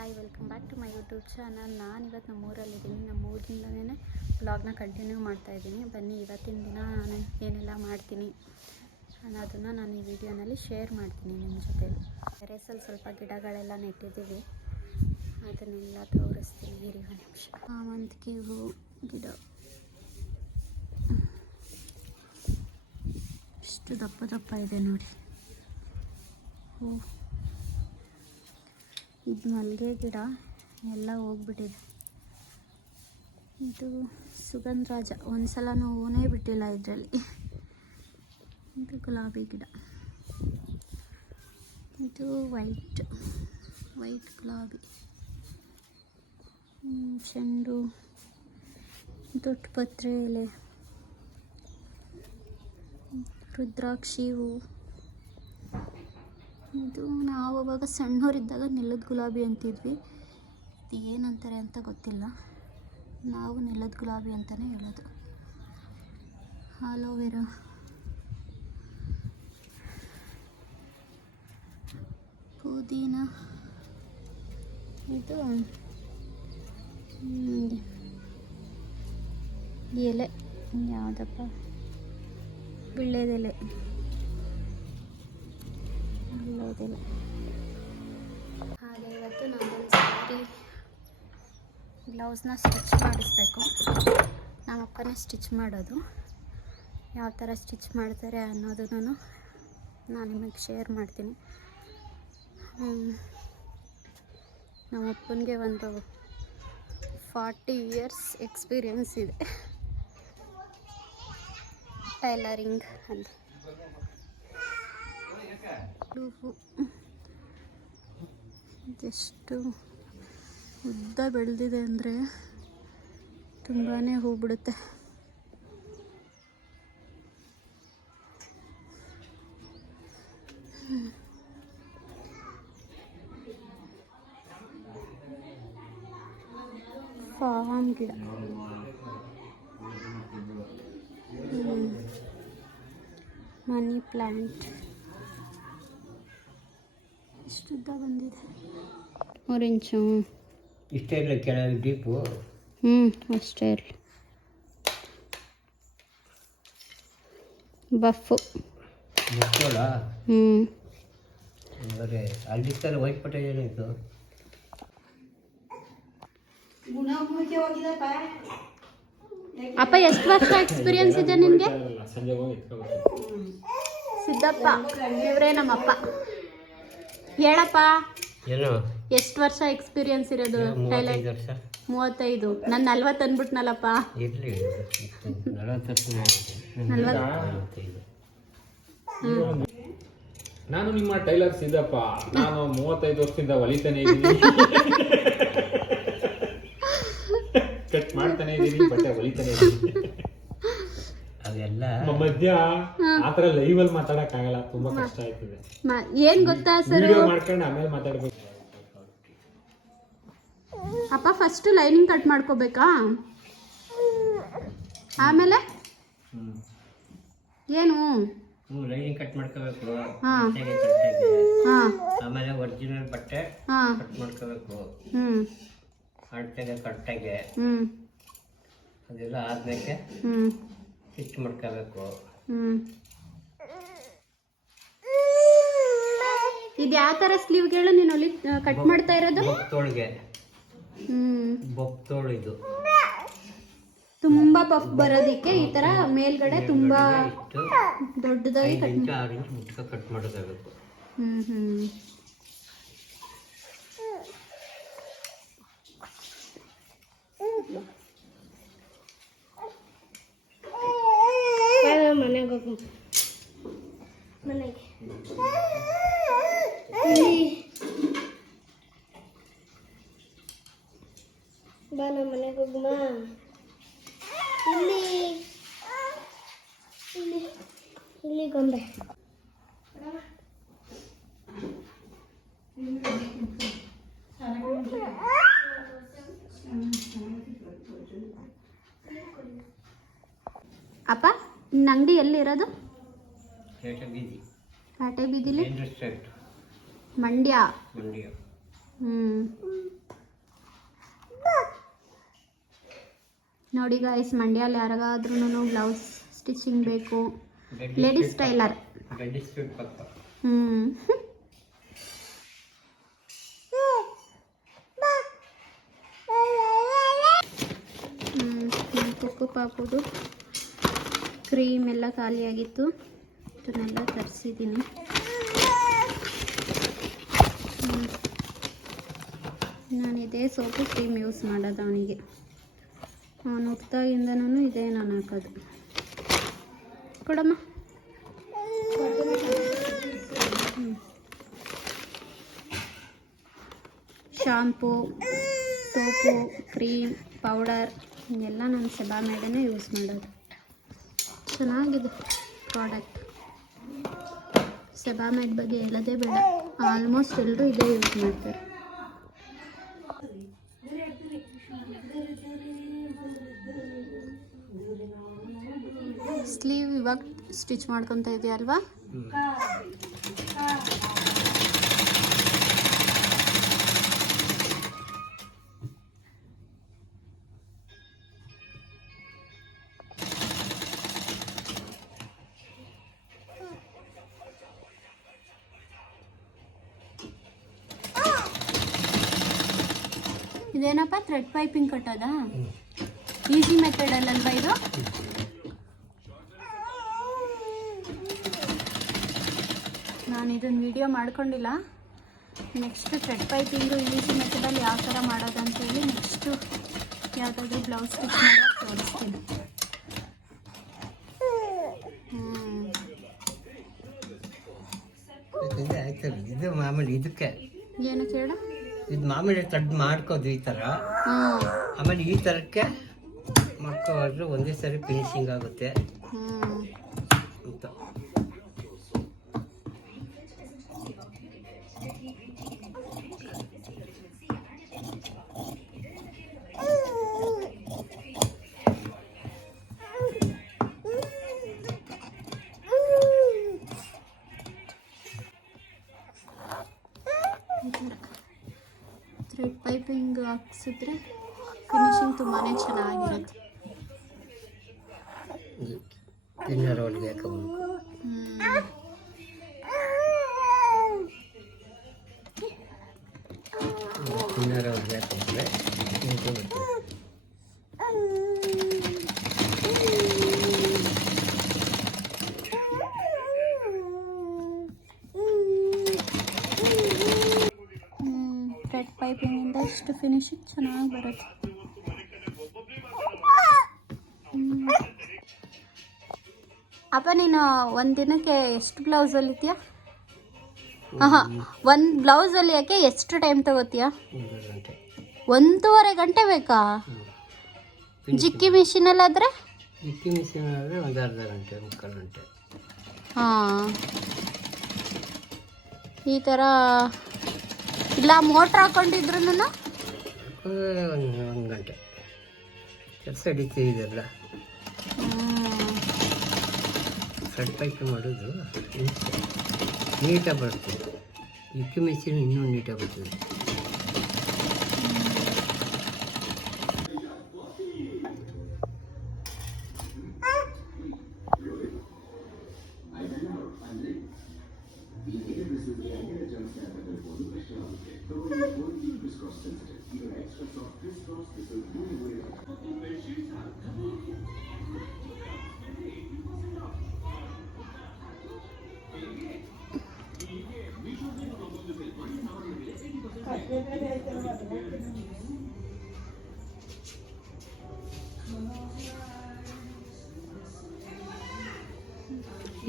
Hi, welcome back to my YouTube channel. ನಾನಿವತ್ತು ನಮ್ಮೂರಲ್ಲಿದ್ದೀನಿ. ನಮ್ಮ ಊರಿಂದನೇ ಬ್ಲಾಗ್ನ ಕಂಟಿನ್ಯೂ ಮಾಡ್ತಾಯಿದ್ದೀನಿ. ಬನ್ನಿ, ಇವತ್ತಿನ ದಿನ ನಾನು ಏನೆಲ್ಲ ಮಾಡ್ತೀನಿ ಅನ್ನೋದನ್ನು ನಾನು ಈ ವಿಡಿಯೋನಲ್ಲಿ ಶೇರ್ ಮಾಡ್ತೀನಿ ನಿಮ್ಮ ಜೊತೆಲಿ. ಟೆರೇಸಲ್ಲಿ ಸ್ವಲ್ಪ ಗಿಡಗಳೆಲ್ಲ ನೆಟ್ಟಿದ್ದೀವಿ, ಅದನ್ನೆಲ್ಲ ತೋರಿಸ್ತೀನಿ. ಇರಿ ಒಂದು ನಿಮಿಷ. ಸೇವಂತಿಗೆ ಹೂವು ಗಿಡ ಎಷ್ಟು ದಪ್ಪ ದಪ್ಪ ಇದೆ ನೋಡಿ. ಹೂ, ಇದು ಮಲ್ಲಿಗೆ ಗಿಡ ಎಲ್ಲ ಹೋಗ್ಬಿಟ್ಟಿದೆ. ಇದು ಸುಗಂಧರಾಜ, ಒಂದ್ಸಲನೂ ಹೂನೇ ಬಿಟ್ಟಿಲ್ಲ ಇದರಲ್ಲಿ. ಇದು ಗುಲಾಬಿ ಗಿಡ, ಇದು ವೈಟ್ ಗುಲಾಬಿ, ಚೆಂಡು, ದೊಡ್ಡ ಪತ್ರೆ ಎಲೆ, ರುದ್ರಾಕ್ಷಿ ಹೂವು. ಇದು ನಾವು ಅವಾಗ ಸಣ್ಣವರಿದ್ದಾಗ ನೆಲದ ಗುಲಾಬಿ ಅಂತಿದ್ವಿ. ಇದು ಏನಂತಾರೆ ಅಂತ ಗೊತ್ತಿಲ್ಲ, ನಾವು ನೆಲದ ಗುಲಾಬಿ ಅಂತಲೇ ಹೇಳೋದು. ಆಲೋವೆರಾ, ಪುದೀನ, ಇದು ಎಲೆ ಯಾವುದಪ್ಪ, ವೀಳ್ಯದೆಲೆ. ಹಾಗೆ ಇವತ್ತು ನಾನೊಂದು ಸ್ಯಾರಿ ಬ್ಲೌಸ್ನ ಸ್ಟಿಚ್ ಮಾಡಿಸ್ಬೇಕು. ನಮ್ಮಪ್ಪನೇ ಸ್ಟಿಚ್ ಮಾಡೋದು. ಯಾವ ಥರ ಸ್ಟಿಚ್ ಮಾಡ್ತಾರೆ ಅನ್ನೋದನ್ನು ನಾನು ನಿಮಗೆ ಶೇರ್ ಮಾಡ್ತೀನಿ. ನಮ್ಮಪ್ಪನಿಗೆ ಒಂದು 40 years ಎಕ್ಸ್ಪೀರಿಯನ್ಸ್ ಇದೆ ಟೈಲರಿಂಗ್ ಅಂತ. ಎಷ್ಟು ಉದ್ದ ಬೆಳೆದಿದೆ ಅಂದರೆ ತುಂಬಾ ಹೂ ಬಿಡುತ್ತೆ. ಫಾಮ್ ಗಿಡ, ಮನಿ ಪ್ಲ್ಯಾಂಟ್ ಇಷ್ಟುದ್ದ ಬಂದಿದೆ. 3 ಇಂಚು ಇಷ್ಟೇ ಇರಲಿ, ಕೆಳಗೆ ಡೀಪು. ಅಷ್ಟೇ ಇರಲಿ. ಬಫು ಅಲ್ಲಿ ವೈಟ್ ಪಟ್ಟೆ ಏನಾಯಿತು? ಅಪ್ಪ, ಎಷ್ಟು ವರ್ಷ ಎಕ್ಸ್ಪೀರಿಯನ್ಸ್ ಇದೆ ನಿನಗೆ? ಸಿದ್ದಪ್ಪ ಇವರೇ ನಮ್ಮಪ್ಪ. ಹೇಳಪ್ಪ, ಏನು ಎಷ್ಟು ವರ್ಷ ಎಕ್ಸ್ಪೀರಿಯನ್ಸ್ ಇರೋದು? 35. ನಾನು 40 ಅಂದ್ಬಿಟ್ನಲ್ಲಪ್ಪ. ಇರಲಿ, 40. ನಾನು ನಿಮ್ಮ ಟೈಲರ್ ಸಿದ್ದಪ್ಪ. ನಾನು 35 ವರ್ಷದಿಂದ ಹೊಲಿತಾನೆ ಇದ್ದೀನಿ, ಕಟ್ ಮಾಡ್ತಾನೆ ಇದ್ದೀನಿ, ಬಟ್ಟೆ ಹೊಲಿತಾನೆ ಇದ್ದೀನಿ. ಅದೆಲ್ಲ ಮಧ್ಯ ಆತರ ಲೈವ್ ಅಲ್ಲಿ ಮಾತಾಡಕ್ ಆಗಲ್ಲ, ತುಂಬಾ ಕಷ್ಟ ಆಯ್ತದೆ. ಏನ್ ಗೊತ್ತಾ ಸರ್, ವಿಡಿಯೋ ಮಾಡ್ಕೊಂಡು ಆಮೇಲೆ ಮಾತಾಡ್ಬೇಕು. ಅಪ್ಪ ಫಸ್ಟ್ ಲೈನಿಂಗ್ ಕಟ್ ಮಾಡ್ಕೋಬೇಕಾ? ಆಮೇಲೆ ಏನು? ಲೈನಿಂಗ್ ಕಟ್ ಮಾಡ್ಕೋಬೇಕು. ಆಮೇಲೆ ಒರಿಜಿನಲ್ ಬಟ್ಟೆ ಕಟ್ ಮಾಡ್ಕೋಬೇಕು, ಅಳತೆಗೆ ಕರೆಕ್ಟಾಗಿ. ಅದೆಲ್ಲ ಆದ್ಮೇಲೆ ಸ್ಟಿಚ್ ಮಾಡ್ಕೋಬೇಕು. ಇದು ಯಾವ ಥರ ಸ್ಲೀವ್ಗಳು ನೀನು ಕಟ್ ಮಾಡ್ತಾ ಇರೋದು? ಬೊಕ್ತೋಳಿಗೆ, ಬೊಕ್ತೋಳು ಇದು ತುಂಬಾ ಪಫ್ ಬರೋದಿಕ್ಕೆ ಈ ತರ ಮೇಲ್ಗಡೆ ತುಂಬಾ ದೊಡ್ಡದಾಗಿ 5 ಇಂಚು 6 ಇಂಚು ಮುಟ್ಕ ಕಟ್ ಮಾಡೋದಾಗಬೇಕು. ಮನೆಗೆ ಹೋಗು, ಮನೆಗೆ ಬಾ, ನಮ್ಮ ಮನೆಗೆ ಹೋಗುಮ. ಇಲ್ಲಿ ಗೊಂಬೆ. ಅಪ್ಪ, ನಿನ್ನ ಅಂಗಡಿ ಎಲ್ಲಿರೋದು? ಪೇಟೆ ಬೀದಿಲಿ, ಮಂಡ್ಯ. ಹ್ಞೂ ನೋಡಿ ಗಾಯ್ಸ್, ಮಂಡ್ಯಲ್ಲಿ ಯಾರಿಗಾದ್ರೂ ಬ್ಲೌಸ್ ಸ್ಟಿಚಿಂಗ್ ಬೇಕು, ಲೇಡೀಸ್ ಟೈಲರ್. ಕುಕ್ಕು ಪಾಪುದು ಕ್ರೀಮ್ ಎಲ್ಲ ಖಾಲಿಯಾಗಿತ್ತು, ಇದನ್ನೆಲ್ಲ ತರಿಸಿದ್ದೀನಿ. ನಾನು ಇದೇ ಸೋಪು ಕ್ರೀಮ್ ಯೂಸ್ ಮಾಡೋದು ಅವನಿಗೆ. ಅವನು ಹುಟ್ಟಾಗಿಂದನೂ ಇದೇ ನಾನು ಹಾಕೋದು. ಕೊಡಮ್ಮ. ಶಾಂಪೂ, ಸೋಪು, ಕ್ರೀಮ್, ಪೌಡರ್ ಎಲ್ಲ ನಾನು ಸೆಬಾಮೇಡೇ ಯೂಸ್ ಮಾಡೋದು. ಚೆನ್ನಾಗಿದೆ ಪ್ರಾಡಕ್ಟ್. ಸೆಬಾಮೇಡ್ ಬಗ್ಗೆ ಹೇಳೋದೇ ಬೇಡ, ಆಲ್ಮೋಸ್ಟ್ ಎಲ್ಲರೂ ಇದೇ ಯೂಸ್ ಮಾಡ್ತಾರೆ. ಸ್ಲೀವ್ ಇವಾಗ ಸ್ಟಿಚ್ ಮಾಡ್ಕೊತಾ ಇದೆಯಾ ಅಲ್ವಾ? ಇದೇನಪ್ಪ ಥ್ರೆಡ್ ಪೈಪಿಂಗ್ ಕಟ್ಟೋದಾ? ಈಸಿ ಮೆಥಡಲ್ಲಲ್ವಾ ಇದು? ನಾನು ಇದನ್ನು ವಿಡಿಯೋ ಮಾಡ್ಕೊಂಡಿಲ್ಲ. ನೆಕ್ಸ್ಟ್ ಥ್ರೆಡ್ ಪೈಪಿಂಗು ಈಸಿ ಮೆಥಡಲ್ಲಿ ಯಾವ ಥರ ಮಾಡೋದು ಅಂತೇಳಿ ನೆಕ್ಸ್ಟು ಯಾವುದಾದ್ರೂ ಬ್ಲೌಸ್ ಸ್ಟಿಚ್ ಮಾಡೋದು ತೋರಿಸ್ತೀನಿ. ಇದು ಮಾಮೂಲಿ ಇದಕ್ಕೆ ಏನು ಕೇಳ, ಇದು ಮಾಮೂಲಿ ಥ್ರೆಡ್ ಮಾಡ್ಕೋದು ಈ ಥರ. ಆಮೇಲೆ ಈ ಥರಕ್ಕೆ ಮಾಡ್ಕೋದ್ರೆ ಒಂದೇ ಸರಿ ಫಿನಿಶಿಂಗ್ ಆಗುತ್ತೆ ಅಂತ. ಥ್ರೆಡ್ ಪೈಪಿಂಗ್ ಹಾಕ್ಸಿದ್ರೆ ಫಿನಿಶಿಂಗ್ ತುಂಬಾ ಚೆನ್ನಾಗಿರುತ್ತೆ. ಇನ್ನರ್ ಒಳಗೆ ಹಾಕಬೇಕು. ಇನ್ನರ್ ಒಳಗೆ ಹಾಕಿದ್ರೆ ಥ್ರೆಡ್ ಪೈಪಿಂಗಿಂದ ಇಷ್ಟು ಫಿನಿಶಿಂಗ್ ಚೆನ್ನಾಗಿ ಬರುತ್ತೆ. ಅಪ್ಪ ನೀನು ಒಂದು ದಿನಕ್ಕೆ ಎಷ್ಟು ಬ್ಲೌಸ್ ಹೊಲಿತೀಯ? ಒಂದು ಬ್ಲೌಸ್ ಹೊಲಿಯೋಕ್ಕೆ ಎಷ್ಟು ಟೈಮ್ ತಗೋತೀಯ? 1.5 ಗಂಟೆ ಬೇಕಾ? ಜಿಕ್ಕಿ ಮಿಷಿನಲ್ಲಾದರೆ? ಜಿಕ್ಕಿ ಮಿಷಿನಾದರೆ ಒಂದು ಅರ್ಧ ಗಂಟೆ, ಮುಕ್ಕಾಲು ಗಂಟೆ. ಹಾಂ, ಈ ಥರ ಇಲ್ಲ ಮೋಟ್ರ್ ಹಾಕೊಂಡಿದ್ರು ಒಂದು ಗಂಟೆ ಕೆಲಸ ಹಿಡಿತೀವಿ. ಇದೆಲ್ಲ ಥ್ರೆಡ್ ಪೈಪಿಂಗ್ ಮಾಡೋದು ನೀಟಾಗಿ ಬರ್ತದೆ. ಜಿಕ್ಕಿ ಮಿಷಿನ್ ಇನ್ನೂ ನೀಟಾಗಿ ಬರ್ತದೆ.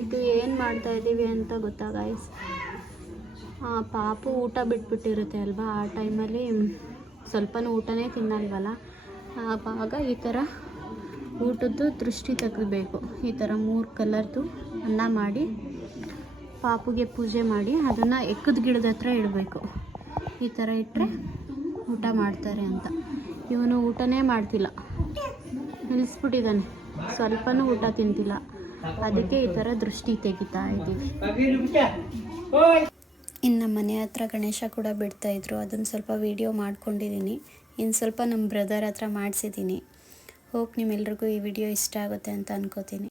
ಇದು ಏನು ಮಾಡ್ತಾ ಇದ್ದೀವಿ ಅಂತ ಗೊತ್ತಾ ಗಾಯ್ಸ್? ಪಾಪು ಊಟ ಬಿಟ್ಬಿಟ್ಟಿರುತ್ತೆ ಅಲ್ವಾ, ಆ ಟೈಮಲ್ಲಿ ಸ್ವಲ್ಪನೂ ಊಟನೇ ತಿನ್ನಲ್ವಲ್ಲ, ಆವಾಗ ಈ ಥರ ಊಟದ್ದು ದೃಷ್ಟಿ ತೆಗಿಬೇಕು. ಈ ಥರ 3 ಕಲರ್ದು ಅನ್ನ ಮಾಡಿ ಪಾಪುಗೆ ಪೂಜೆ ಮಾಡಿ ಅದನ್ನು ಎಕ್ಕದ ಗಿಡದ ಹತ್ರ ಇಡಬೇಕು. ಈ ಥರ ಇಟ್ಟರೆ ಊಟ ಮಾಡ್ತಾರೆ ಅಂತ. ಇವನು ಊಟನೇ ಮಾಡ್ತಿಲ್ಲ, ನಿಲ್ಲಿಸ್ಬಿಟ್ಟಿದ್ದಾನೆ, ಸ್ವಲ್ಪನೂ ಊಟ ತಿಂತಿಲ್ಲ. ಅದಕ್ಕೆ ಈ ಥರ ದೃಷ್ಟಿ ತೆಗಿತಾ ಇದ್ದೀವಿ. ಇನ್ನು ಮನೆ ಹತ್ರ ಗಣೇಶ ಕೂಡ ಬಿಡ್ತಾಯಿದ್ರು, ಅದನ್ನು ಸ್ವಲ್ಪ ವೀಡಿಯೋ ಮಾಡ್ಕೊಂಡಿದ್ದೀನಿ. ಇನ್ನು ಸ್ವಲ್ಪ ನಮ್ಮ ಬ್ರದರ್ ಹತ್ರ ಮಾಡಿಸಿದ್ದೀನಿ. ಹೋಪ್ ನಿಮ್ಮೆಲ್ರಿಗೂ ಈ ವಿಡಿಯೋ ಇಷ್ಟ ಆಗುತ್ತೆ ಅಂತ ಅನ್ಕೋತೀನಿ.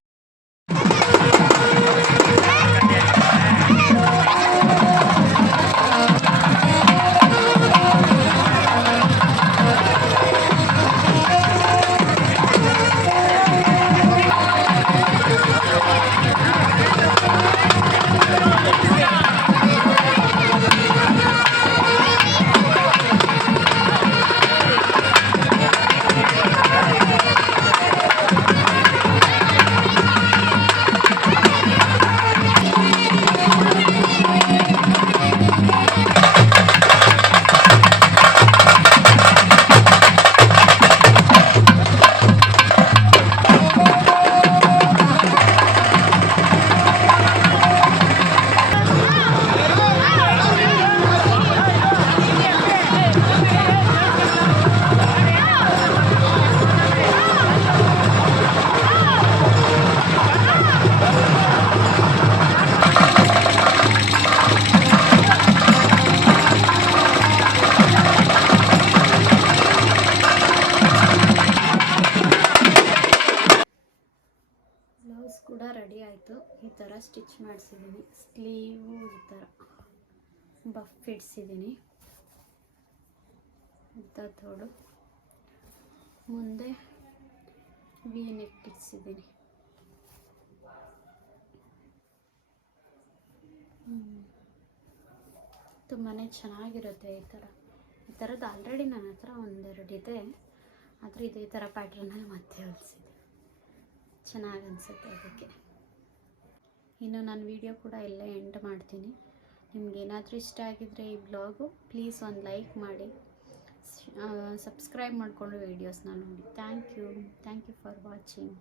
ಬ್ಲೌಸ್ ಕೂಡ ರೆಡಿ ಆಯಿತು. ಈ ಥರ ಸ್ಟಿಚ್ ಮಾಡಿಸಿದ್ದೀನಿ. ಸ್ಲೀವು ಈ ಥರ ಬಫ್ ಇಡಿಸಿದ್ದೀನಿ. ಉದ್ದ ತೋಡು ಮುಂದೆ ವಿ ನೆಕ್ ಇಡಿಸಿದ್ದೀನಿ. ತುಂಬಾ ಚೆನ್ನಾಗಿರುತ್ತೆ ಈ ಥರದ್ದು ಆಲ್ರೆಡಿ ನನ್ನ ಹತ್ರ ಒಂದೆರಡು ಇದೆ, ಆದರೆ ಇದೇ ಥರ ಪ್ಯಾಟ್ರನಲ್ಲಿ ಮತ್ತೆ ಹೊಲಿಸಿದೆ. ಚೆನ್ನಾಗಿ ಅನಿಸುತ್ತೆ ಅದಕ್ಕೆ. ಇನ್ನು ನಾನು ವಿಡಿಯೋ ಕೂಡ ಎಲ್ಲ ಎಂಡ್ ಮಾಡ್ತೀನಿ. ನಿಮಗೇನಾದರೂ ಇಷ್ಟ ಆಗಿದ್ದರೆ ಈ ಬ್ಲಾಗು ಪ್ಲೀಸ್ ಒಂದು ಲೈಕ್ ಮಾಡಿ, ಸಬ್ಸ್ಕ್ರೈಬ್ ಮಾಡಿಕೊಂಡು ವೀಡಿಯೋಸ್ನ ನೋಡಿ. Thank you for watching.